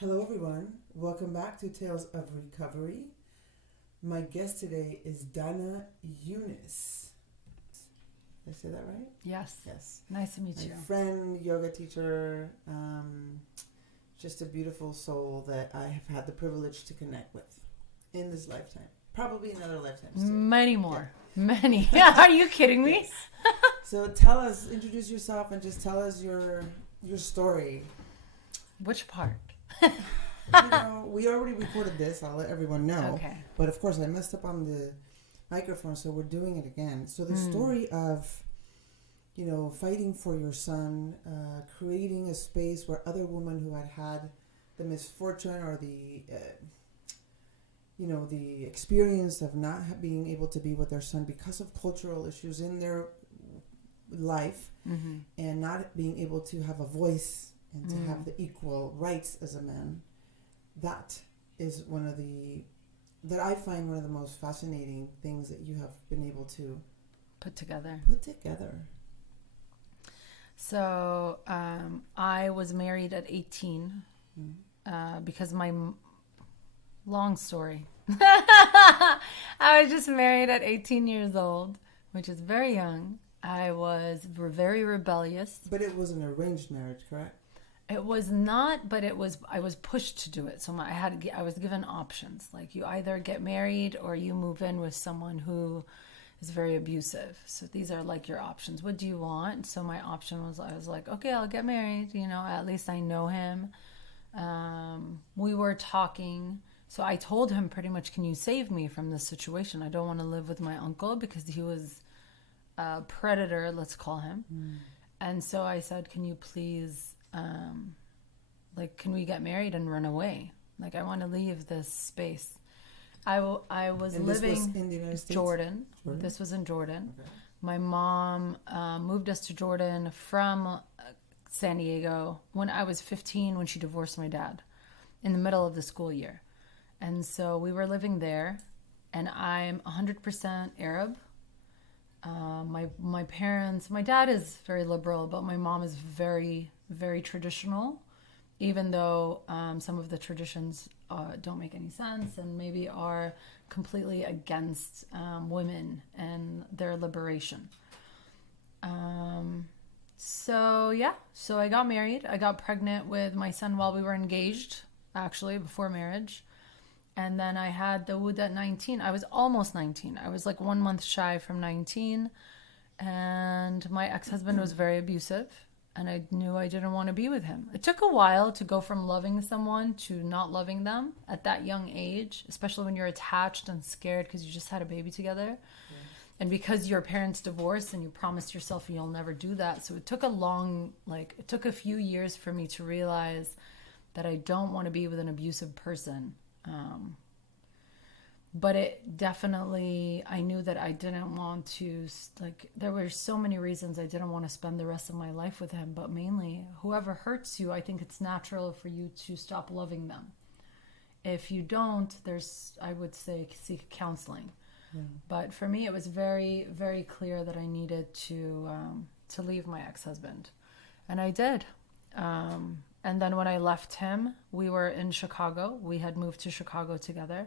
Hello, everyone. Welcome back to Tales of Recovery. My guest today is Danna Yunis. Did I say that right? Yes. Yes. Nice to meet My you. friend, yoga teacher, just a beautiful soul that I have had the privilege to connect with in this lifetime. Probably in other lifetimes too. Many more. Yeah. Many. Are you kidding me? Yes. So tell us, introduce yourself and just tell us your story. Which part? We already recorded this. I'll let everyone know. Okay. But of course, I messed up on the microphone, so we're doing it again. So the story of, fighting for your son, creating a space where other women who had the misfortune or the experience of not being able to be with their son because of cultural issues in their life, and not being able to have a voice and to have the equal rights as a man. That is that I find one of the most fascinating things that you have been able to put together. So I was married at 18 because long story. I was just married at 18 years old, which is very young. I was very rebellious. But it was an arranged marriage, correct? It was not, but I was pushed to do it. So I was given options. Like, you either get married or you move in with someone who is very abusive. So these are like your options. What do you want? So my option was, I was like, okay, I'll get married. At least I know him. We were talking. So I told him pretty much, can you save me from this situation? I don't want to live with my uncle because he was a predator, let's call him. And so I said, can you please... can we get married and run away? Like, I want to leave this space. I was and living this was in the United States? Jordan. This was in Jordan. Okay. My mom moved us to Jordan from San Diego when I was 15, when she divorced my dad in the middle of the school year. And so we were living there, and I'm 100% Arab. My parents, my dad is very liberal, but my mom is very, very traditional, even though some of the traditions don't make any sense and maybe are completely against women and their liberation. So I got married. I got pregnant with my son while we were engaged, actually, before marriage. And then I had the Wood at 19. I was almost 19. I was like 1 month shy from 19. And my ex-husband was very abusive. And I knew I didn't want to be with him. It took a while to go from loving someone to not loving them at that young age, especially when you're attached and scared because you just had a baby together. Yeah. And because your parents divorced and you promised yourself you'll never do that. So it took it took a few years for me to realize that I don't want to be with an abusive person. But it definitely, I knew that I didn't want to, there were so many reasons I didn't want to spend the rest of my life with him, but mainly, whoever hurts you, I think it's natural for you to stop loving them. If you don't, I would say, seek counseling. Yeah. But for me, it was very, very clear that I needed to leave my ex-husband. And I did. And then when I left him, we were in Chicago. We had moved to Chicago together.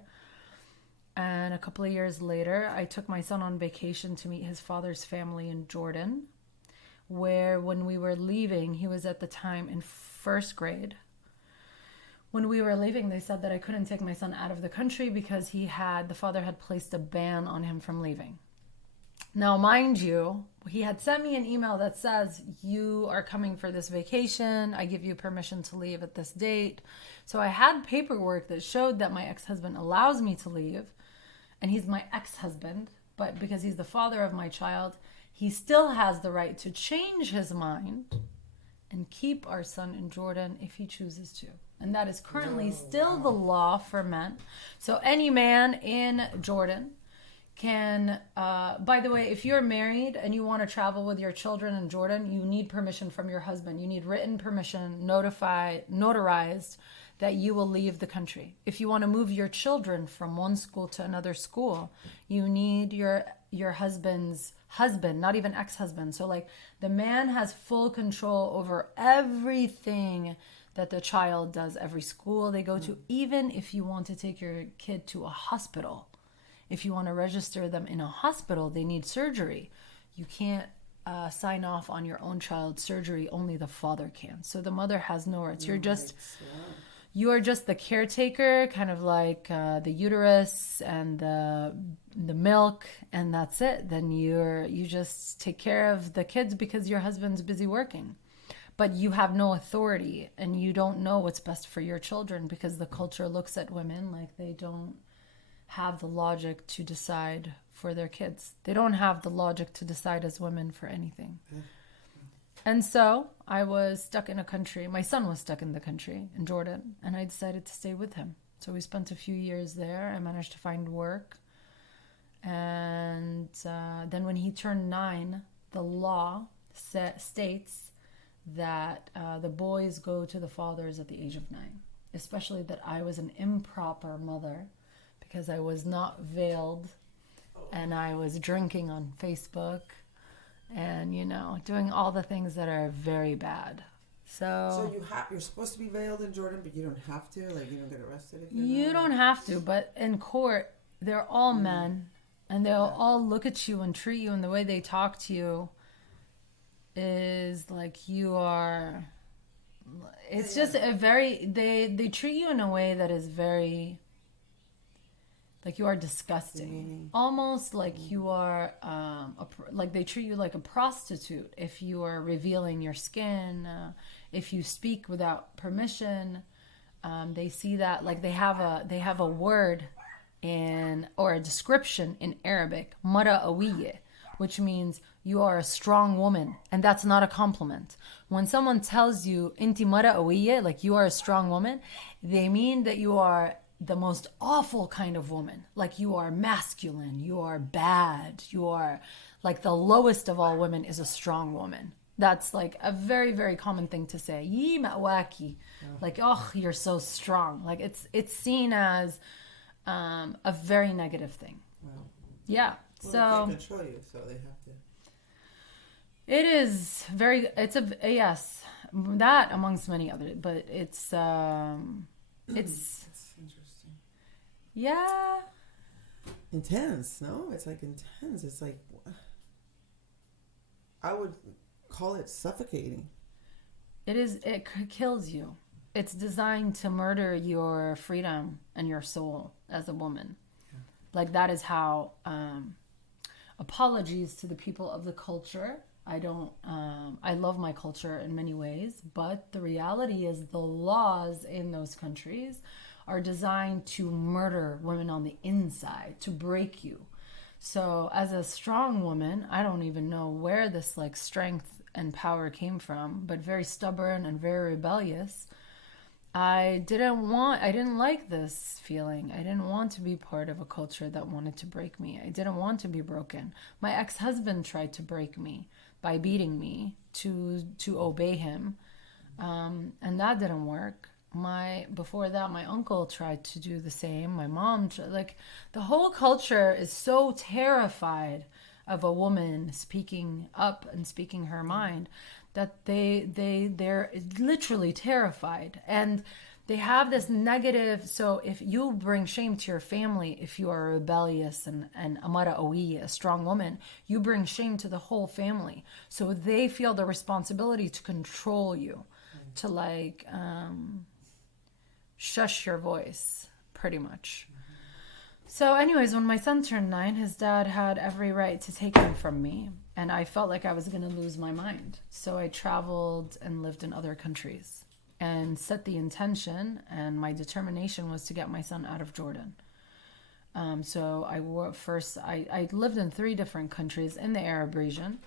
And a couple of years later, I took my son on vacation to meet his father's family in Jordan, where when we were leaving, he was at the time in first grade. When we were leaving, they said that I couldn't take my son out of the country because the father had placed a ban on him from leaving. Now, mind you, he had sent me an email that says, you are coming for this vacation. I give you permission to leave at this date. So I had paperwork that showed that my ex-husband allows me to leave. And he's my ex-husband. But because he's the father of my child, he still has the right to change his mind and keep our son in Jordan if he chooses to. And that is currently still the law for men. So any man in Jordan can, by the way, if you're married and you want to travel with your children in Jordan, you need permission from your husband. You need written permission, notarized, that you will leave the country. If you want to move your children from one school to another school, you need your husband's husband, not even ex-husband. So the man has full control over everything that the child does, every school they go to. Even if you want to take your kid to a hospital, if you want to register them in a hospital, they need surgery. You can't sign off on your own child's surgery. Only the father can. So the mother has no rights. You are just the caretaker, kind of like the uterus and the milk, and that's it. Then you just take care of the kids because your husband's busy working. But you have no authority, and you don't know what's best for your children because the culture looks at women like they don't have the logic to decide for their kids. They don't have the logic to decide as women for anything. And so I was stuck in a country. My son was stuck in the country, in Jordan, and I decided to stay with him. So we spent a few years there. I managed to find work. And then when he turned 9, the law states that the boys go to the fathers at the age of 9, especially that I was an improper mother because I was not veiled and I was drinking on Facebook and, doing all the things that are very bad. So you're supposed to be veiled in Jordan, but you don't have to? Like, you don't get arrested if you don't have to, but in court, they're all men, and they'll all look at you and treat you, and the way they talk to you is like you are... It's just a very... They treat you in a way that is very... Like you are disgusting. Almost like you are, like they treat you like a prostitute if you are revealing your skin, if you speak without permission. They see that, like they have a word or a description in Arabic, mara awiye, which means you are a strong woman. And that's not a compliment. When someone tells you, inti mara awiye, like you are a strong woman, they mean that you are the most awful kind of woman. Like you are masculine, you are bad, you are like the lowest of all women is a strong woman. That's like a very, very common thing to say. Yi ma'waki. Like, oh, you're so strong. Like it's seen as a very negative thing. Wow. Yeah. Well, they can't control you, so they have to. It is very, yes, that amongst many other, but it's interesting. Yeah. Intense, no? It's like intense. It's like, I would call it suffocating. It is. It kills you. It's designed to murder your freedom and your soul as a woman. Yeah. Like that is how, apologies to the people of the culture. I love my culture in many ways, but the reality is the laws in those countries are designed to murder women on the inside, to break you. So as a strong woman, I don't even know where this like strength and power came from, but very stubborn and very rebellious. I didn't like this feeling. I didn't want to be part of a culture that wanted to break me. I didn't want to be broken. My ex-husband tried to break me by beating me to obey him. And that didn't work. Before that, my uncle tried to do the same. My mom, like the whole culture is so terrified of a woman speaking up and speaking her mind that they're literally terrified. And they have this negative, so if you bring shame to your family, if you are rebellious and amara awiya, a strong woman, you bring shame to the whole family. So they feel the responsibility to control you, to like shush your voice, pretty much. So anyways, when my son turned 9, his dad had every right to take him from me. And I felt like I was going to lose my mind. So I traveled and lived in other countries and set the intention. And my determination was to get my son out of Jordan. So I lived in 3 different countries in the Arab region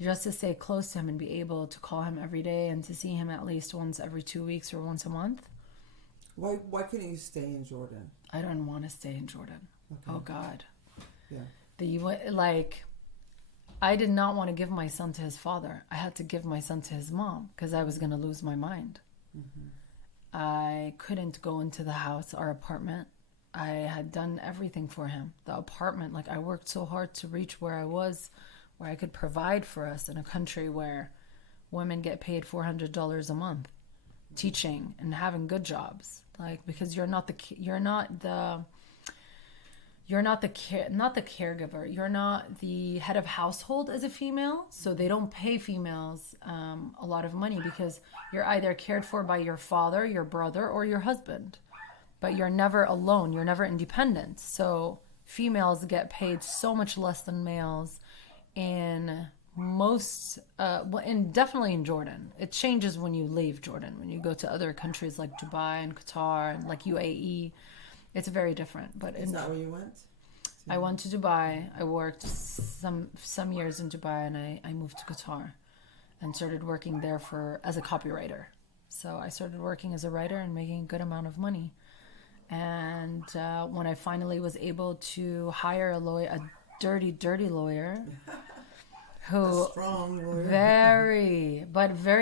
just to stay close to him and be able to call him every day and to see him at least once every 2 weeks or once a month. Why couldn't you stay in Jordan? I don't want to stay in Jordan. Okay. Oh God. Yeah. I did not want to give my son to his father. I had to give my son to his mom because I was going to lose my mind. Mm-hmm. I couldn't go into the house, our apartment. I had done everything for him. The apartment, like I worked so hard to reach where I was, where I could provide for us in a country where women get paid $400 a month. teaching and having good jobs, like, because you're not the caregiver. You're not the head of household as a female, so they don't pay females a lot of money because you're either cared for by your father, your brother, or your husband. But you're never alone. You're never independent. So females get paid so much less than males in most, and definitely in Jordan. It changes when you leave Jordan. When you go to other countries like Dubai and Qatar and like UAE, it's very different. But is that where you went? I went to Dubai. I worked some years in Dubai, and I moved to Qatar and started working there as a copywriter. So I started working as a writer and making a good amount of money. And when I finally was able to hire a dirty lawyer, who very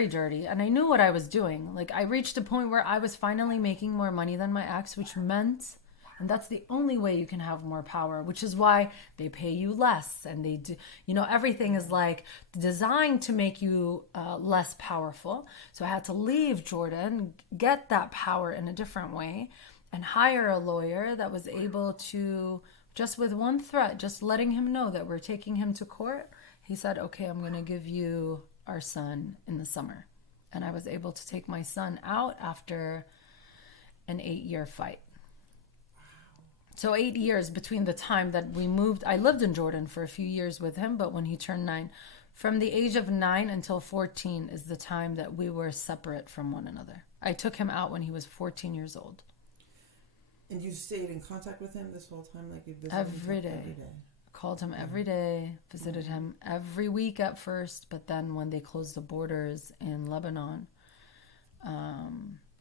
dirty, and I knew what I was doing. Like, I reached a point where I was finally making more money than my ex, which meant, and that's the only way you can have more power, which is why they pay you less, and they do, everything is like designed to make you less powerful. So I had to leave Jordan, get that power in a different way, and hire a lawyer that was able to, just with one threat, just letting him know that we're taking him to court, he said, okay, I'm going to give you our son in the summer. And I was able to take my son out after an 8-year fight. So 8 years between the time that we moved. I lived in Jordan for a few years with him, but when he turned 9, from the age of 9 until 14 is the time that we were separate from one another. I took him out when he was 14 years old. And you stayed in contact with him this whole time? Like, you visited every day. Called him every day, visited him every week at first, but then when they closed the borders in Lebanon,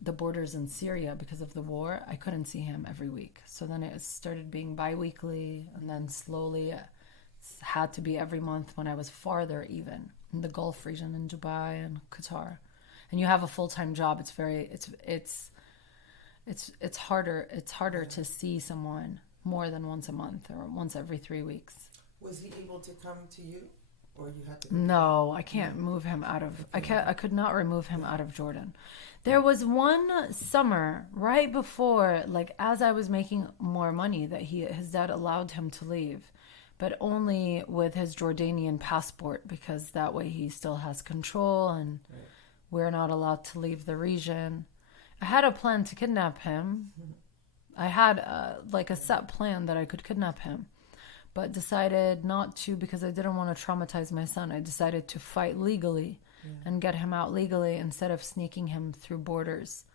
the borders in Syria because of the war, I couldn't see him every week. So then it started being bi-weekly, and then slowly it had to be every month when I was farther, even in the Gulf region, in Dubai and Qatar. And you have a full-time job. It's harder to see someone more than once a month or once every 3 weeks. Was he able to come to you, or you had to? No, I can't move him out of. I could not remove him out of Jordan. There was one summer right before, like, as I was making more money, that his dad allowed him to leave, but only with his Jordanian passport, because that way he still has control, and we're not allowed to leave the region. I had a plan to kidnap him. I had a set plan that I could kidnap him, but decided not to because I didn't want to traumatize my son. I decided to fight legally and get him out legally instead of sneaking him through borders.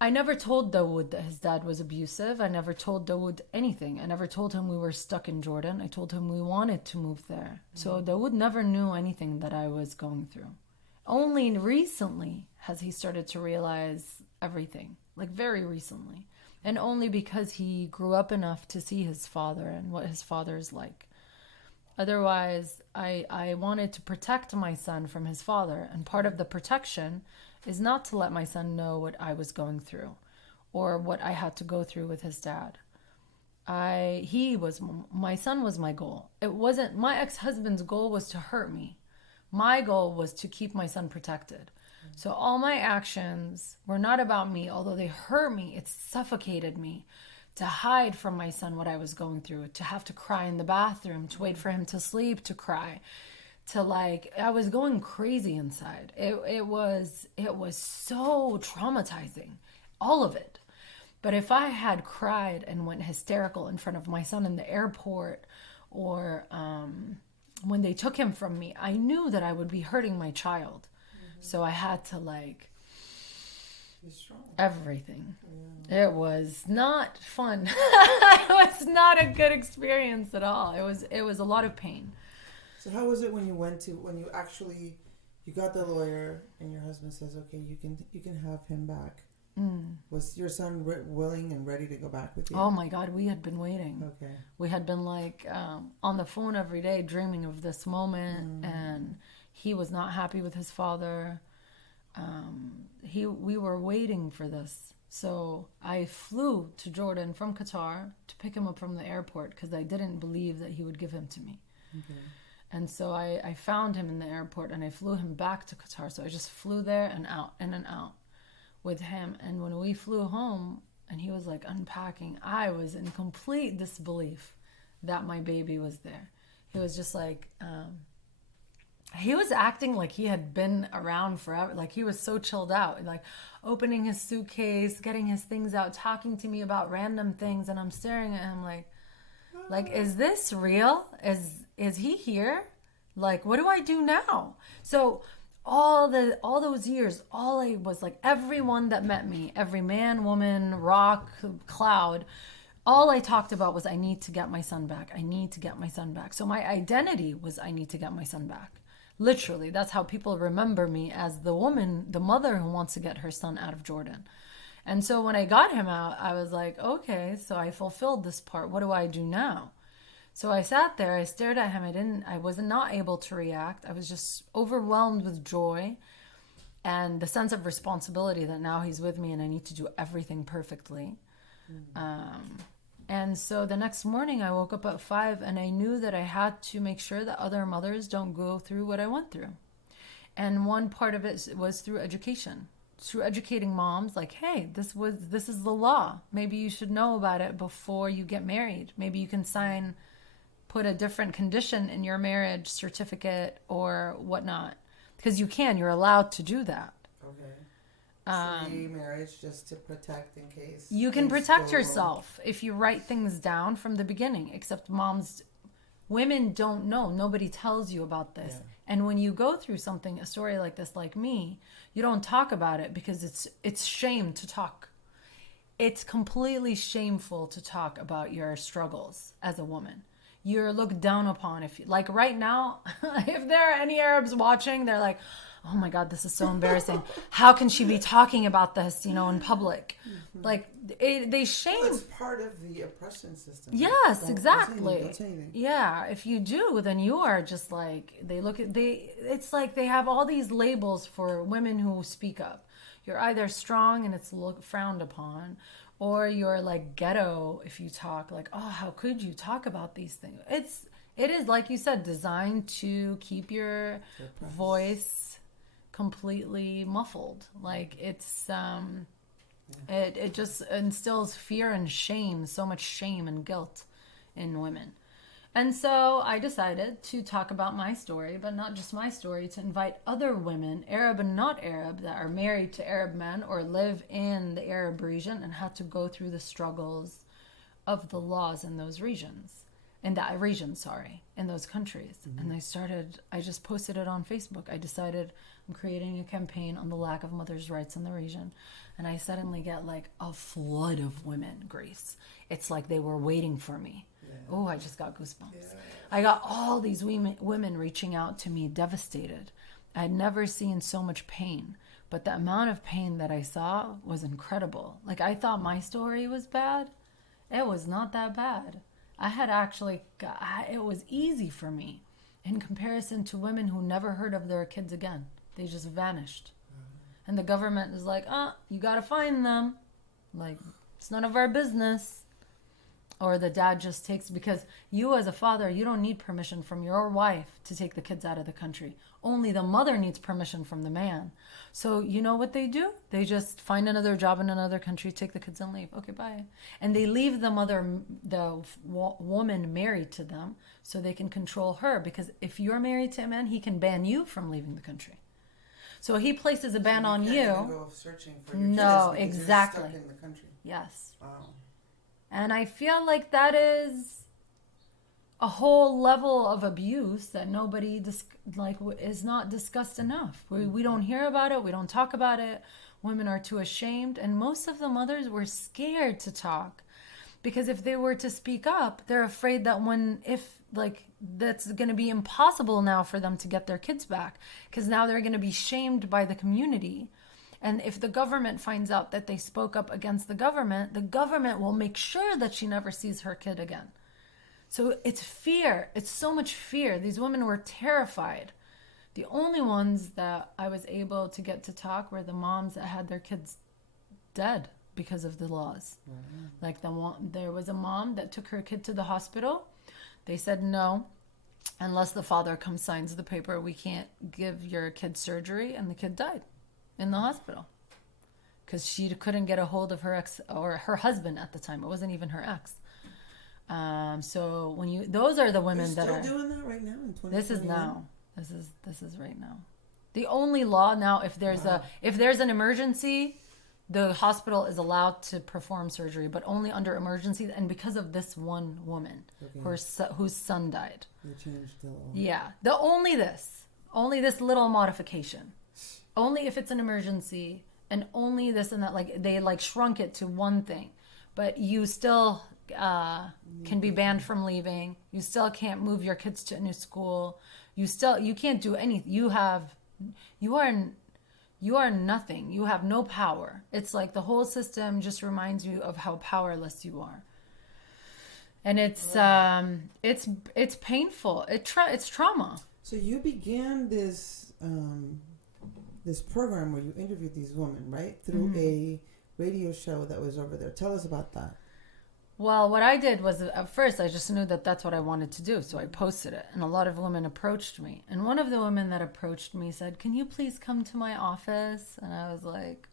I never told Dawood that his dad was abusive. I never told Dawood anything. I never told him we were stuck in Jordan. I told him we wanted to move there. So Dawood never knew anything that I was going through. Only recently has he started to realize everything, like very recently. And only because he grew up enough to see his father and what his father is like. Otherwise, I wanted to protect my son from his father. And part of the protection is not to let my son know what I was going through or what I had to go through with his dad. My son was my goal. It wasn't, my ex-husband's goal was to hurt me. My goal was to keep my son protected. So all my actions were not about me, although they hurt me. It suffocated me to hide from my son what I was going through, to have to cry in the bathroom, to wait for him to sleep, to cry, I was going crazy inside. It was so traumatizing, all of it. But if I had cried and went hysterical in front of my son in the airport, or when they took him from me, I knew that I would be hurting my child. So I had to everything. Yeah. It was not fun. It was not a good experience at all. It was a lot of pain. So how was it when you actually got the lawyer and your husband says, okay, you can have him back? Was your son willing and ready to go back with you? Oh my God, we had been waiting. Okay. We had been on the phone every day dreaming of this moment, and he was not happy with his father. We were waiting for this. So I flew to Jordan from Qatar to pick him up from the airport because I didn't believe that he would give him to me. Okay. And so I found him in the airport and I flew him back to Qatar. So I just flew there and out, in and out. with him. And when we flew home and he was like unpacking, I was in complete disbelief that my baby was there. He was just like, he was acting like he had been around forever. Like he was so chilled out, like opening his suitcase, getting his things out, talking to me about random things. And I'm staring at him like, is this real? Is he here? Like, what do I do now? So all those years, all I was like, everyone that met me, every man, woman, rock, cloud, all I talked about was, I need to get my son back. I need to get my son back. So my identity was, I need to get my son back. Literally, that's how people remember me, as the woman, the mother who wants to get her son out of Jordan. And so when I got him out, I was like, okay, so I fulfilled this part. What do I do now? So I sat there, I stared at him. I was not able to react. I was just overwhelmed with joy and the sense of responsibility that now he's with me and I need to do everything perfectly. And so the next morning I woke up at 5 and I knew that I had to make sure that other mothers don't go through what I went through. And one part of it was through education, through educating moms, like, hey, this is the law. Maybe you should know about it before you get married. Maybe you can put a different condition in your marriage certificate or whatnot, because you're allowed to do that. Okay. Marriage just to protect in case. You can protect yourself if you write things down from the beginning, except women don't know. Nobody tells you about this. Yeah. And when you go through a story like this, like me, you don't talk about it because it's shame to talk. It's completely shameful to talk about your struggles as a woman. You're looked down upon. Like right now, if there are any Arabs watching, they're like, oh my God, this is so embarrassing. How can she be talking about this, in public? Mm-hmm. Like they shame. Well, it's part of the oppression system. Yes, exactly. Don't say anything. Yeah, if you do, then you are just like, it's like they have all these labels for women who speak up. You're either strong and it's frowned upon, or you're like ghetto if you talk, like, oh, how could you talk about these things? It is, like you said, designed to keep your voice completely muffled. Like it's it just instills fear and shame, so much shame and guilt in women. And so I decided to talk about my story, but not just my story, to invite other women, Arab and not Arab, that are married to Arab men or live in the Arab region and had to go through the struggles of the laws in those regions. In those countries. Mm-hmm. And I just posted it on Facebook. I decided I'm creating a campaign on the lack of mothers' rights in the region. And I suddenly get like a flood of women, Grace. It's like they were waiting for me. Yeah. Oh, I just got goosebumps. Yeah. I got all these women reaching out to me, devastated. I had never seen so much pain. But the amount of pain that I saw was incredible. Like, I thought my story was bad. It was not that bad. It was easy for me in comparison to women who never heard of their kids again. They just vanished. Mm-hmm. And the government is like, you got to find them. Like, it's none of our business. Or the dad just takes, because you as a father, you don't need permission from your wife to take the kids out of the country. Only the mother needs permission from the man. So you know what they do? They just find another job in another country, take the kids and leave. Okay, bye. And they leave the woman married to them so they can control her. Because if you're married to a man, he can ban you from leaving the country. So he places a ban on you. Go searching for your no, kids exactly. You're stuck in the country. Yes. Wow. And I feel like that is a whole level of abuse that nobody is not discussed enough. We don't hear about it. We don't talk about it. Women are too ashamed. And most of the mothers were scared to talk, because if they were to speak up, they're afraid that that's going to be impossible now for them to get their kids back, because now they're going to be shamed by the community. And if the government finds out that they spoke up against the government will make sure that she never sees her kid again. So it's fear. It's so much fear. These women were terrified. The only ones that I was able to get to talk were the moms that had their kids dead because of the laws. Mm-hmm. Like there was a mom that took her kid to the hospital. They said, no, unless the father comes signs the paper, we can't give your kid surgery. And the kid died in the hospital. because she couldn't get a hold of her ex or her husband at the time. It wasn't even her ex. So those are the women that are still doing that right now in 2021? This is now. This is right now. The only law now, if there's an emergency, the hospital is allowed to perform surgery, but only under emergency, and because of this one woman whose son died. They changed the law. Yeah, only this little modification, only if it's an emergency, and only this and that. Like they shrunk it to one thing, but you still can be banned from leaving. You still can't move your kids to a new school. You can't do anything. You are nothing. You have no power. It's like the whole system just reminds you of how powerless you are. And it's painful. It's trauma. So you began this this program where you interviewed these women, right? Through a radio show that was over there. Tell us about that. Well, what I did was, at first, I just knew that that's what I wanted to do. So I posted it. And a lot of women approached me. And one of the women that approached me said, "Can you please come to my office?" And I was like,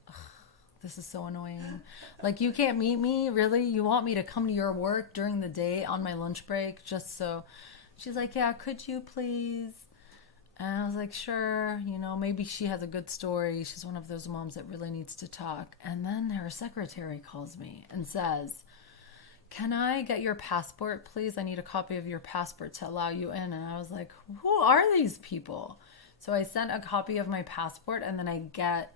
this is so annoying. Like, you can't meet me? Really? You want me to come to your work during the day on my lunch break just so? She's like, "Yeah, could you please?" And I was like, sure. Maybe she has a good story. She's one of those moms that really needs to talk. And then her secretary calls me and says, "Can I get your passport, please? I need a copy of your passport to allow you in." And I was like, who are these people? So I sent a copy of my passport, and then I get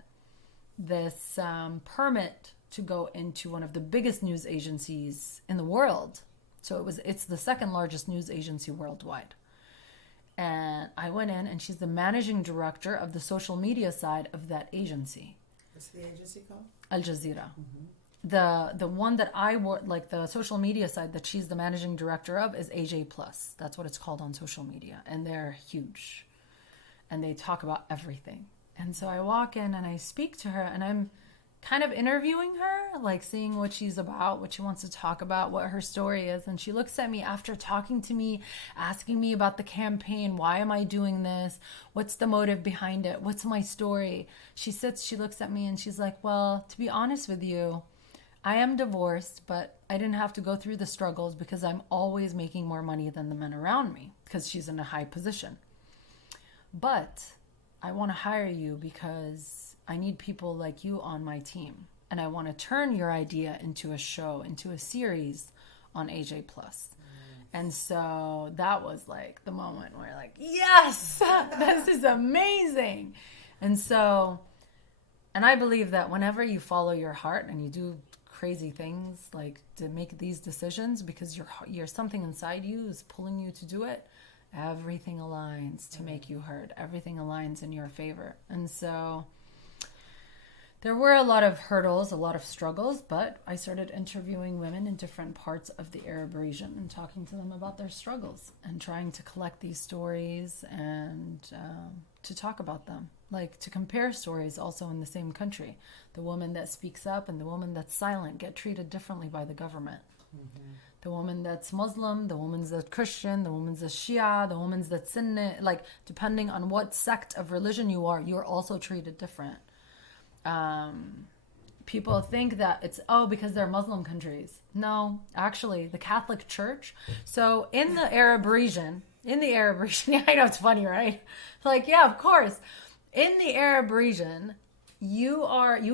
this permit to go into one of the biggest news agencies in the world. So it's the second largest news agency worldwide. And I went in, and she's the managing director of the social media side of that agency. What's the agency called? Al Jazeera. The one that I work, like the social media side that she's the managing director of, is AJ Plus. That's what it's called on social media. And they're huge. And they talk about everything. And so I walk in and I speak to her, and I'm kind of interviewing her, like seeing what she's about, what she wants to talk about, what her story is. And she looks at me after talking to me, asking me about the campaign. Why am I doing this? What's the motive behind it? What's my story? She looks at me and she's like, "Well, to be honest with you, I am divorced, but I didn't have to go through the struggles because I'm always making more money than the men around me," because she's in a high position. "But I want to hire you because I need people like you on my team. And I want to turn your idea into a show, into a series on AJ Plus." And so that was like the moment where like, yes, this is amazing. And I believe that whenever you follow your heart and you do crazy things, like to make these decisions because you're something inside you is pulling you to do it, everything aligns to make you heard. Everything aligns in your favor. And so there were a lot of hurdles, a lot of struggles, but I started interviewing women in different parts of the Arab region and talking to them about their struggles and trying to collect these stories and to talk about them, like to compare stories also in the same country. The woman that speaks up and the woman that's silent get treated differently by the government. The woman that's Muslim, the woman that's Christian, the woman that's Shia, the woman that's Sunni, like depending on what sect of religion you are, you're also treated different. People think that it's, because they're Muslim countries. No, actually, the Catholic Church. So in the Arab region, yeah, I know it's funny, right? Like, yeah, of course. In the Arab region, you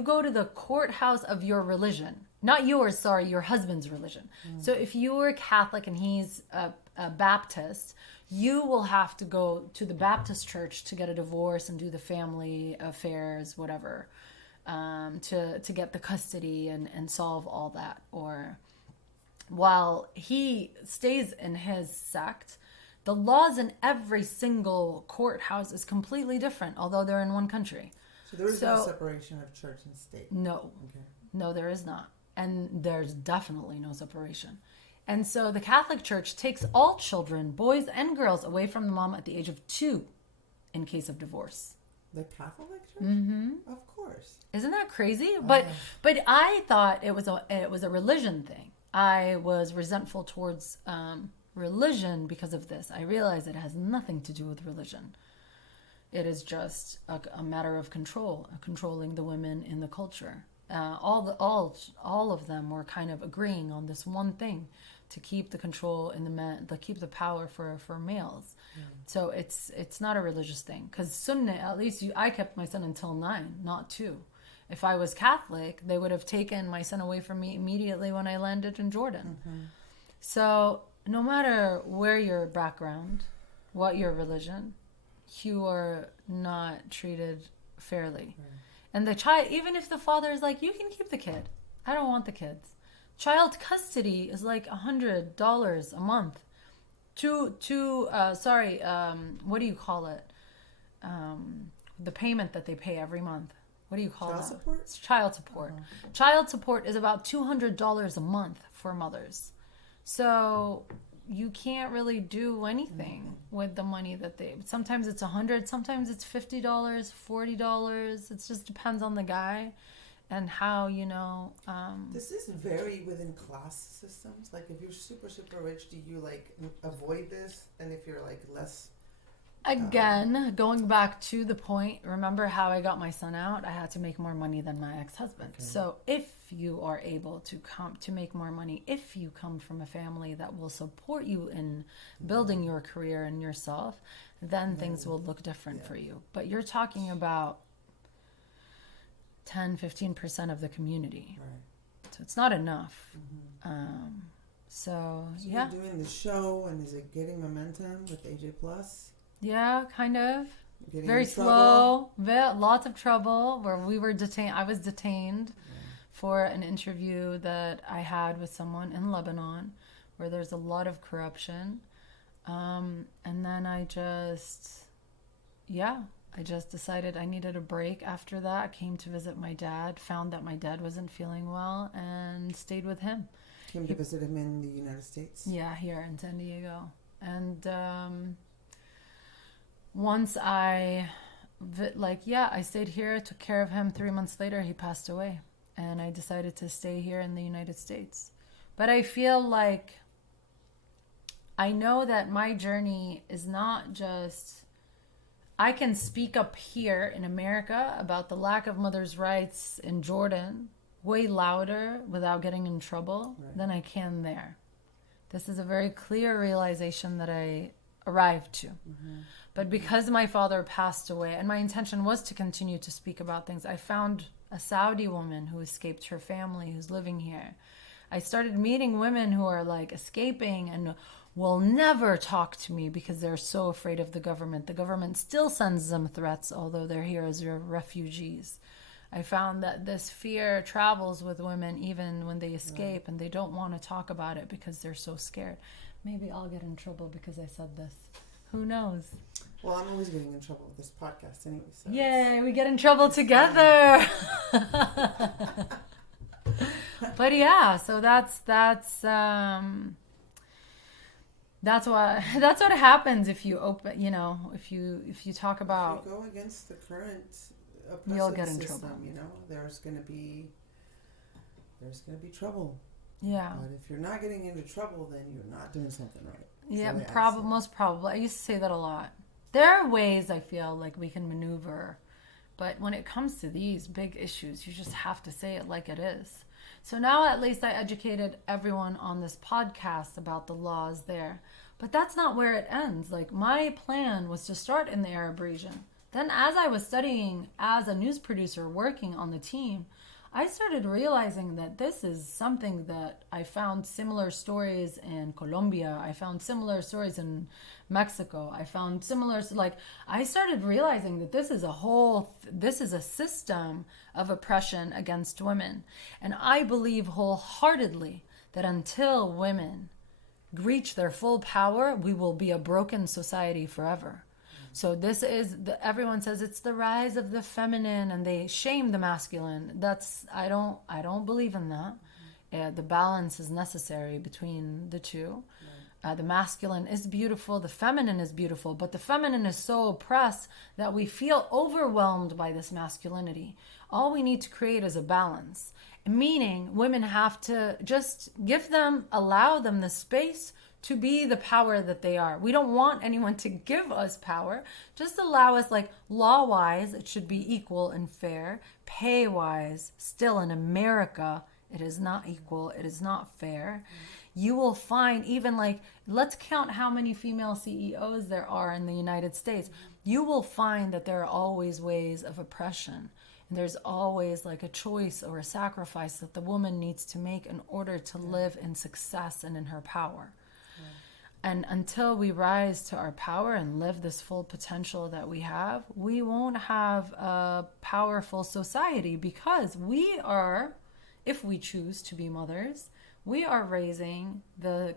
go to the courthouse of your religion. Not yours, sorry, your husband's religion. So if you were Catholic and he's a Baptist, you will have to go to the Baptist church to get a divorce and do the family affairs, whatever. To get the custody and solve all that. Or while he stays in his sect, the laws in every single courthouse is completely different, although they're in one country. So there is no separation of church and state? No. Okay. No, there is not. And there's definitely no separation. And so the Catholic Church takes all children, boys and girls, away from the mom at the age of 2 in case of divorce. The Catholic Church? Mm-hmm. Of course. Isn't that crazy? But I thought it was a religion thing. I was resentful towards religion because of this. I realized it has nothing to do with religion. It is just a matter of control, controlling the women in the culture. all of them were kind of agreeing on this one thing, to keep the control in the men, to keep the power for males. So it's not a religious thing. Because Sunnah, at least I kept my son until 9, not 2. If I was Catholic, they would have taken my son away from me immediately when I landed in Jordan. So no matter where your background, what your religion, you are not treated fairly. And the child, even if the father is like, you can keep the kid, I don't want the kids. Child custody is like $100 a month. What do you call it? The payment that they pay every month. What do you call that? Child support? It's child support. Child support is about $200 a month for mothers. So you can't really do anything with the money that sometimes it's $100, sometimes it's $50, $40. It just depends on the guy and how, This is very within class systems. Like, if you're super, super rich, do you, like, avoid this? And if you're, like, less... Again, going back to the point, remember how I got my son out? I had to make more money than my ex-husband. Okay. So if you are able to make more money, if you come from a family that will support you in building your career and yourself, then things will look different for you. But you're talking about 10-15% of the community. Right. So it's not enough. So you're doing the show, and is it getting momentum with AJ Plus? Yeah, kind of. Getting very slow. Lots of trouble. Where we were detained. I was detained for an interview that I had with someone in Lebanon, where there's a lot of corruption. And then I just decided I needed a break after that. Came to visit my dad, found that my dad wasn't feeling well, and stayed with him. Came to visit him in the United States? Yeah, here in San Diego. And once I stayed here, took care of him. 3 months later, he passed away. And I decided to stay here in the United States. But I feel like I know that my journey is not just... I can speak up here in America about the lack of mothers' rights in Jordan way louder without getting in trouble than I can there. This is a very clear realization that I arrived to. But because my father passed away, and my intention was to continue to speak about things, I found a Saudi woman who escaped her family, who's living here. I started meeting women who are like escaping and will never talk to me because they're so afraid of the government. The government still sends them threats, although they're here as refugees. I found that this fear travels with women even when they escape, and they don't want to talk about it because they're so scared. Maybe I'll get in trouble because I said this. Who knows? Well, I'm always getting in trouble with this podcast anyway. So yay, we get in trouble together. But yeah, so that's what happens if you open, if you talk about. If you go against the current you'll get in system, trouble. There's gonna be trouble. Yeah. But if you're not getting into trouble, then you're not doing something right. Yeah, most probably. I used to say that a lot. There are ways I feel like we can maneuver, but when it comes to these big issues, you just have to say it like it is. So now at least I educated everyone on this podcast about the laws there. But that's not where it ends. Like, my plan was to start in the Arab region. Then as I was studying as a news producer working on the team, I started realizing that this is something that I found similar stories in Colombia. I found similar stories in Mexico. I found similar, I started realizing that this is a system of oppression against women. And I believe wholeheartedly that until women reach their full power, we will be a broken society forever. So this is everyone says it's the rise of the feminine, and they shame the masculine. I don't believe in that. The balance is necessary between the two. The masculine is beautiful, the feminine is beautiful, but the feminine is so oppressed that we feel overwhelmed by this masculinity. All we need to create is a balance, meaning women have to just allow them the space to be the power that they are. We don't want anyone to give us power. Just allow us, like, law-wise, it should be equal and fair. Pay-wise, still in America, it is not equal. It is not fair. You will find, even like, let's count how many female CEOs there are in the United States. You will find that there are always ways of oppression. And there's always like a choice or a sacrifice that the woman needs to make in order to live in success and in her power. And until we rise to our power and live this full potential that we have, we won't have a powerful society, because we are, if we choose to be mothers, we are raising the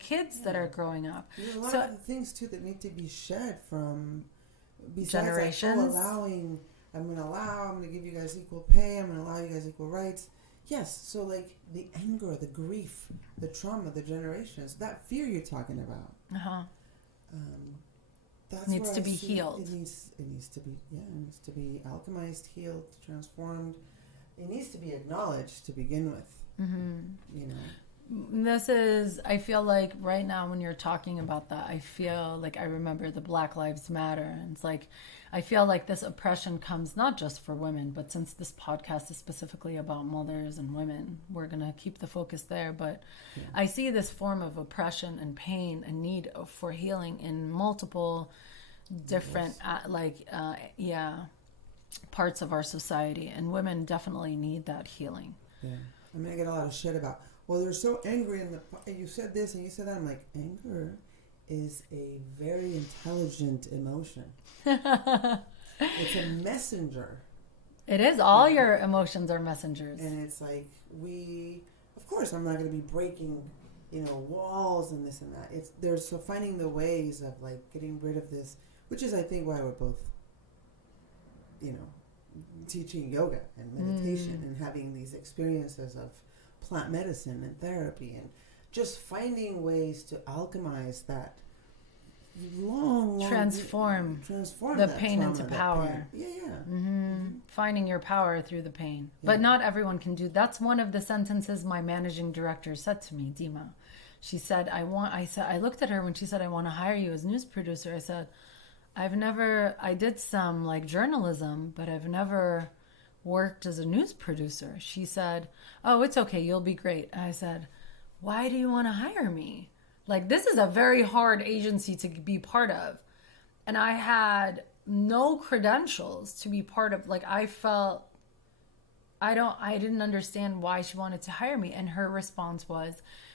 kids that are growing up. There's a lot of things too that need to be shed from, besides generations. Like, I'm going to give you guys equal pay. I'm going to allow you guys equal rights. Yes, so like the anger, the grief, the trauma, the generations, that fear you're talking about. That needs to be healed. It needs to be alchemized, healed, transformed. It needs to be acknowledged to begin with. You know. I feel like right now when you're talking about that, I feel like I remember the Black Lives Matter. And it's like, I feel like this oppression comes not just for women, but since this podcast is specifically about mothers and women, we're going to keep the focus there. But I see this form of oppression and pain and need for healing in multiple different, parts of our society. And women definitely need that healing. Yeah. I mean, I get a lot of shit about, well, they're so angry and you said this and you said that. I'm like, anger is a very intelligent emotion. It's a messenger. It is. All your emotions are messengers. And it's like, of course, I'm not going to be breaking, walls and this and that. So finding the ways of like getting rid of this, which is, I think, why we're both, teaching yoga and meditation and having these experiences of plant medicine and therapy and just finding ways to alchemize that transform the pain into power. Finding your power through the pain. But not everyone can do. That's one of the sentences my managing director said to me, Dima. She said, I looked at her when she said, I want to hire you as news producer. I said, I did some like journalism, but I've never worked as a news producer. She said, oh, it's okay. You'll be great. I said, why do you want to hire me? Like, this is a very hard agency to be part of. And I had no credentials to be part of. Like, I felt, I didn't understand why she wanted to hire me. And her response was,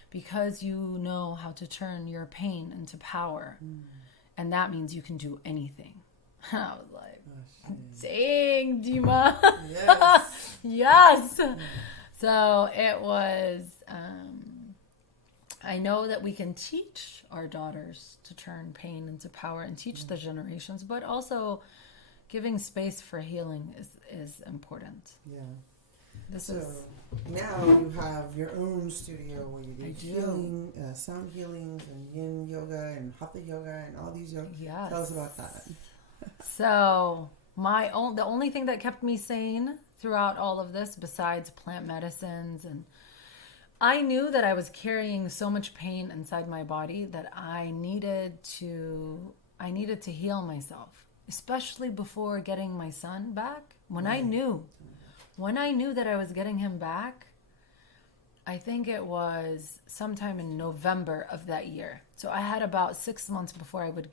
because you know how to turn your pain into power. And that means you can do anything. I was like, dang, Dima. Yes. Yes. So it was, I know that we can teach our daughters to turn pain into power and teach the generations, but also giving space for healing is important. Yeah. Now you have your own studio where you do healing, sound healings and yin yoga and hatha yoga and all these yoga. Yes. Tell us about that. So the only thing that kept me sane throughout all of this, besides plant medicines, and I knew that I was carrying so much pain inside my body that I needed to heal myself, especially before getting my son back. When I knew that I was getting him back, I think it was sometime in November of that year. So I had about 6 months before I would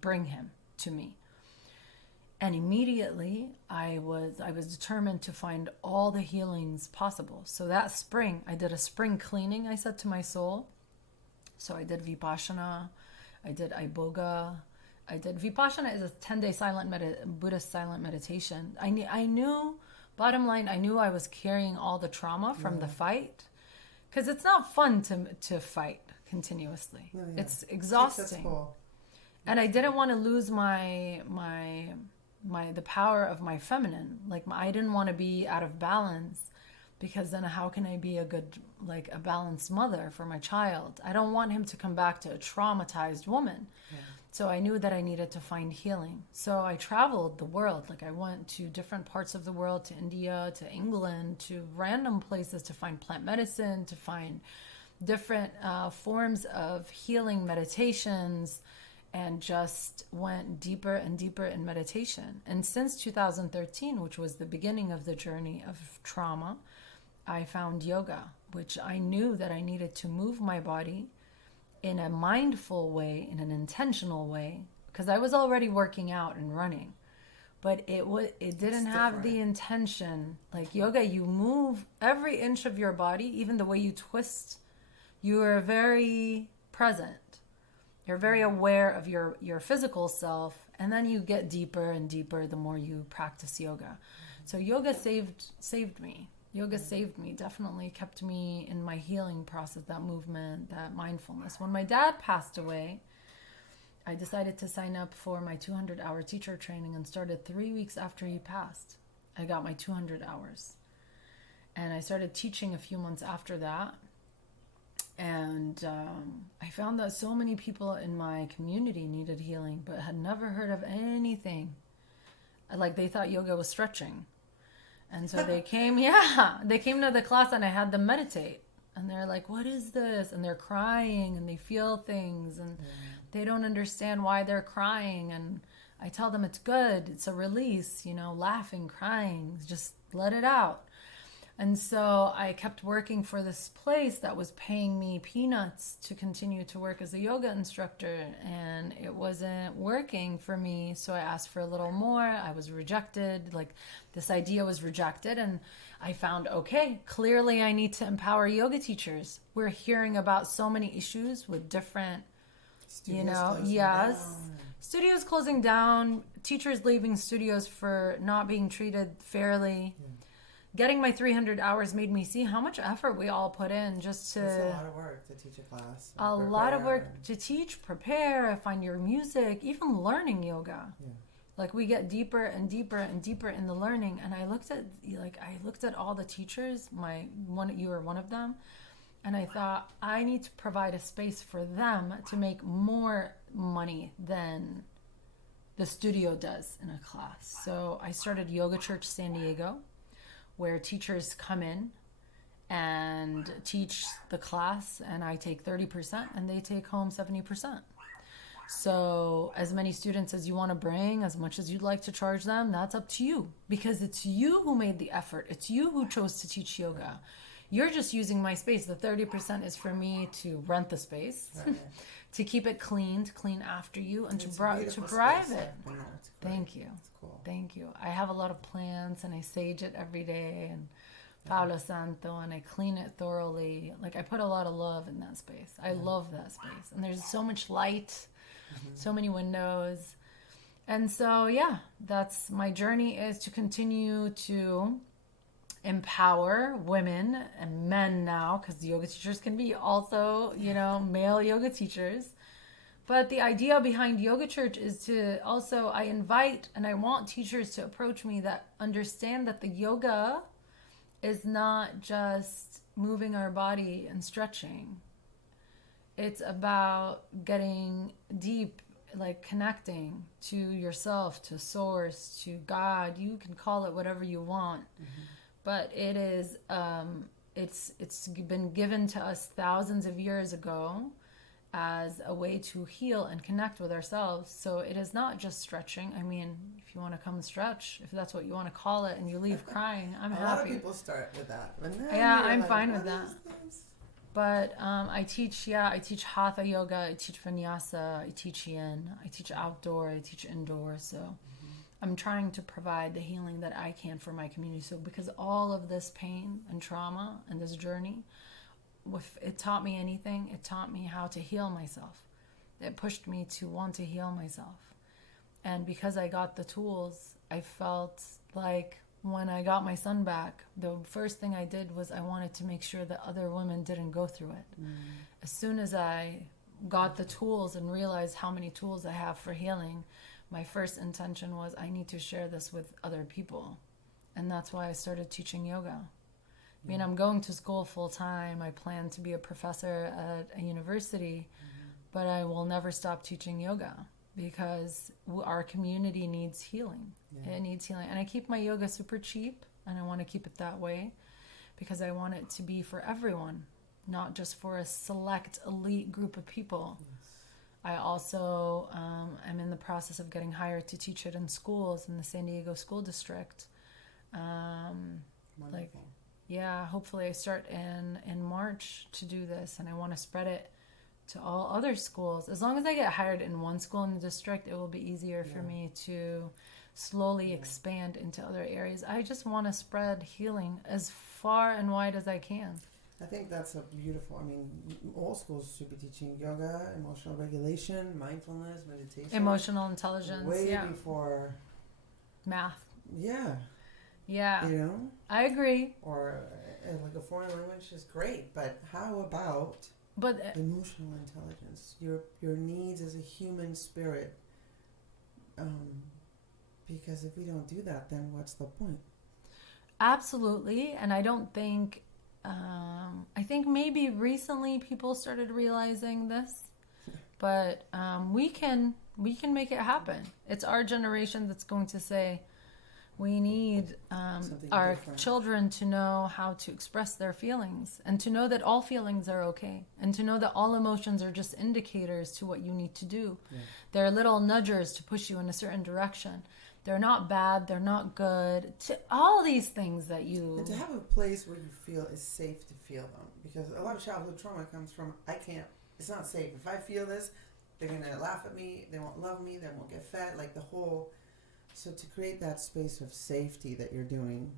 bring him to me. And immediately I was determined to find all the healings possible. So that spring, I did a spring cleaning, I said to my soul. So I did Vipassana, I did Iboga, Vipassana is a 10-day Buddhist silent meditation. I knew, bottom line, I knew I was carrying all the trauma from the fight. Because it's not fun to fight continuously. No, yeah. It's exhausting. And I didn't want to lose the power of my feminine. Like, I didn't want to be out of balance, because then how can I be a balanced mother for my child? I don't want him to come back to a traumatized woman. Yeah. So I knew that I needed to find healing. So I traveled the world. Like, I went to different parts of the world, to India, to England, to random places to find plant medicine, to find different forms of healing meditations, and just went deeper and deeper in meditation. And since 2013, which was the beginning of the journey of trauma, I found yoga, which I knew that I needed to move my body in a mindful way, in an intentional way, because I was already working out and running. But it didn't have the intention. Like yoga, you move every inch of your body, even the way you twist. You are very present. You're very aware of your physical self, and then you get deeper and deeper the more you practice yoga. So yoga saved me. Yoga saved me, definitely kept me in my healing process, that movement, that mindfulness. When my dad passed away, I decided to sign up for my 200-hour teacher training and started 3 weeks after he passed. I got my 200 hours. And I started teaching a few months after that. And I found that so many people in my community needed healing, but had never heard of anything. Like they thought yoga was stretching. And so they came to the class and I had them meditate. And they're like, what is this? And they're crying and they feel things and they don't understand why they're crying. And I tell them it's good. It's a release, laughing, crying, just let it out. And so I kept working for this place that was paying me peanuts to continue to work as a yoga instructor, and it wasn't working for me. So I asked for a little more. I was rejected. Like this idea was rejected, and I found, okay, clearly I need to empower yoga teachers. We're hearing about so many issues with different, studios closing down, teachers leaving studios for not being treated fairly. Getting my 300 hours made me see how much effort we all put in just to... It's a lot of work to teach a class. A lot of work to teach, prepare, find your music, even learning yoga. Yeah. Like we get deeper and deeper and deeper in the learning. And I looked at all the teachers, you were one of them. And I thought, I need to provide a space for them to make more money than the studio does in a class. So I started Yoga Church San Diego, where teachers come in and teach the class, and I take 30% and they take home 70%. So as many students as you want to bring, as much as you'd like to charge them, that's up to you, because it's you who made the effort. It's you who chose to teach yoga. You're just using my space. The 30% is for me to rent the space, to keep it clean, to clean after you, and to drive it. Thank you. Cool. Thank you. I have a lot of plants, and I sage it every day, and Palo Santo, and I clean it thoroughly. Like I put a lot of love in that space. I love that space, and there's so much light, so many windows, and so that's my journey, is to continue to empower women and men now, because the yoga teachers can be also, male yoga teachers. But the idea behind Yoga Church is to also, I invite and I want teachers to approach me that understand that the yoga is not just moving our body and stretching. It's about getting deep, like connecting to yourself, to source, to God. You can call it whatever you want. But it is, it's been given to us thousands of years ago as a way to heal and connect with ourselves. So it is not just stretching. I mean, if you want to come and stretch, if that's what you want to call it, and you leave crying, I'm happy. A lot of people start with that. I'm fine with that. But I teach Hatha yoga, I teach Vinyasa, I teach Yin, I teach outdoor, I teach indoor. So I'm trying to provide the healing that I can for my community. So because all of this pain and trauma and this journey, if it taught me anything, it taught me how to heal myself. It pushed me to want to heal myself. And because I got the tools, I felt like when I got my son back, the first thing I did was I wanted to make sure that other women didn't go through it. As soon as I got the tools and realized how many tools I have for healing, my first intention was I need to share this with other people. And that's why I started teaching yoga. I mean, I'm going to school full time. I plan to be a professor at a university, but I will never stop teaching yoga because our community needs healing. It needs healing. And I keep my yoga super cheap, and I want to keep it that way because I want it to be for everyone. not just for a select elite group of people. Yes. I also am in the process of getting hired to teach it in schools in the San Diego School District. Wonderful. Hopefully I start in March to do this, and I want to spread it to all other schools. As long as I get hired in one school in the district, it will be easier for me to slowly expand into other areas. I just want to spread healing as far and wide as I can. I think that's a beautiful, all schools should be teaching yoga, emotional regulation, mindfulness, meditation. Emotional intelligence. Way before math. Yeah. Yeah. You know? I agree. Or like a foreign language is great, but how about emotional intelligence? Your needs as a human spirit. Because if we don't do that, then what's the point? Absolutely. And I don't think I think maybe recently people started realizing this, but we can make it happen. It's our generation that's going to say we need our children to know how to express their feelings, and to know that all feelings are okay, and to know that all emotions are just indicators to what you need to do. Yeah. They're little nudgers to push you in a certain direction. They're not bad. They're not good. To all these things that you... And to have a place where you feel is safe to feel them. Because a lot of childhood trauma comes from, it's not safe. If I feel this, they're going to laugh at me. They won't love me. They won't get fed. Like the whole... So to create that space of safety that you're doing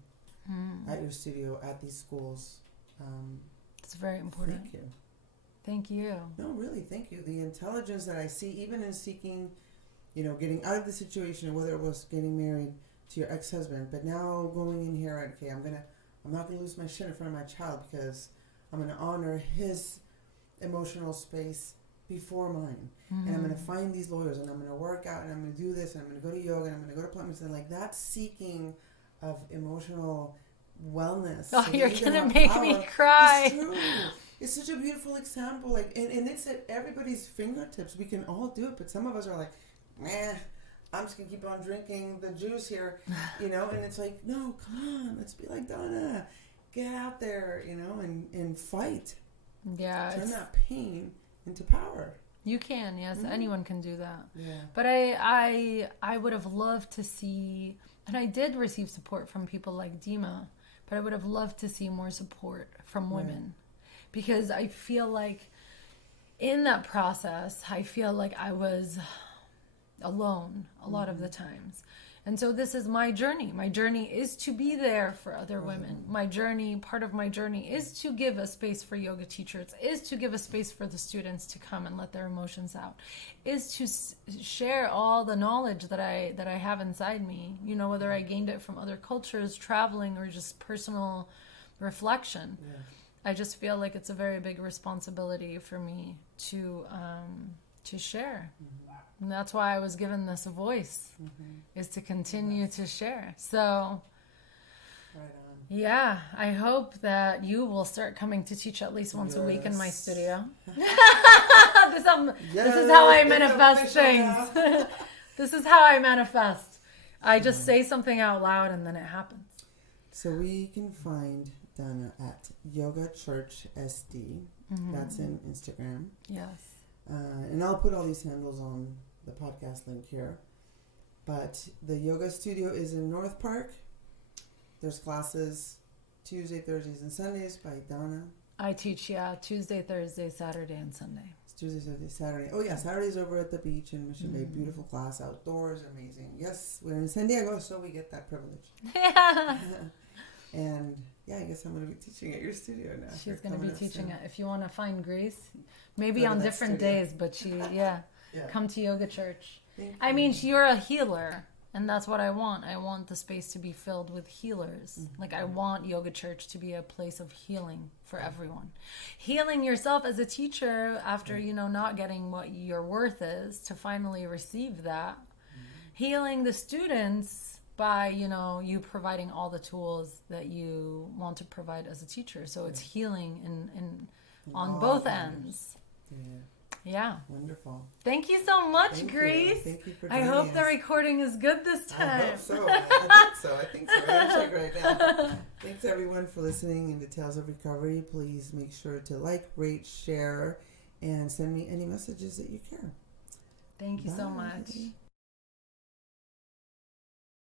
at your studio, at these schools... it's very important. Thank you. Thank you. No, really, thank you. The intelligence that I see, even in seeking... getting out of the situation, whether it was getting married to your ex-husband, but now going in here, okay, I'm not gonna lose my shit in front of my child because I'm gonna honor his emotional space before mine, and I'm gonna find these lawyers, and I'm gonna work out, and I'm gonna do this, and I'm gonna go to yoga, and I'm gonna go to appointments, and like that seeking of emotional wellness. Oh, you're gonna make me cry. It's true. It's such a beautiful example, like, and it's at everybody's fingertips. We can all do it, but some of us are like, I'm just going to keep on drinking the juice here, and it's like, no, come on, let's be like Danna. Get out there, and fight. Yeah. Turn that pain into power. You can, yes. Mm-hmm. Anyone can do that. Yeah. But I would have loved to see, and I did receive support from people like Dima, but I would have loved to see more support from women. Because I feel like in that process, I feel like I was... alone a lot of the times. And so this is my journey. My journey is to be there for other women. Part of my journey is to give a space for yoga teachers, is to give a space for the students to come and let their emotions out, is to share all the knowledge that I have inside me, whether I gained it from other cultures, traveling, or just personal reflection. Yeah. I just feel like it's a very big responsibility for me to share. And that's why I was given this voice, is to continue to share. So, right on. Yeah, I hope that you will start coming to teach at least once a week in my studio. This is how I manifest things. This is how I manifest. I just say something out loud and then it happens. So we can find Danna at Yoga Church SD. That's in Instagram. Yes. And I'll put all these handles on the podcast link here. But the yoga studio is in North Park. There's classes Tuesday, Thursdays, and Sundays by Danna. I teach, Tuesday, Thursday, Saturday, and Sunday. It's Tuesday, Thursday, Saturday. Oh, yeah, Saturday's over at the beach in Mission Bay. Beautiful class, outdoors, amazing. Yes, we're in San Diego, so we get that privilege. Yeah. And, I guess I'm going to be teaching at your studio now. She's going to be teaching it. If you want to find Grace, maybe on different days, but come to Yoga Church. I mean, you're a healer, and that's what I want. I want the space to be filled with healers. Like, I want Yoga Church to be a place of healing for everyone. Healing yourself as a teacher after, not getting what your worth is, to finally receive that. Healing the students by, you providing all the tools that you want to provide as a teacher. So it's healing in on both ends. Yeah. Wonderful. Tk you so much, Grace. Thank you for I hope the recording is good this time. I hope so. I think so. I'm going to check right now. Thanks, everyone. everyone for listening in the Tales of Recovery. Please make sure to like, rate, share, and send me any messages that you care. Thank you so Bye. much.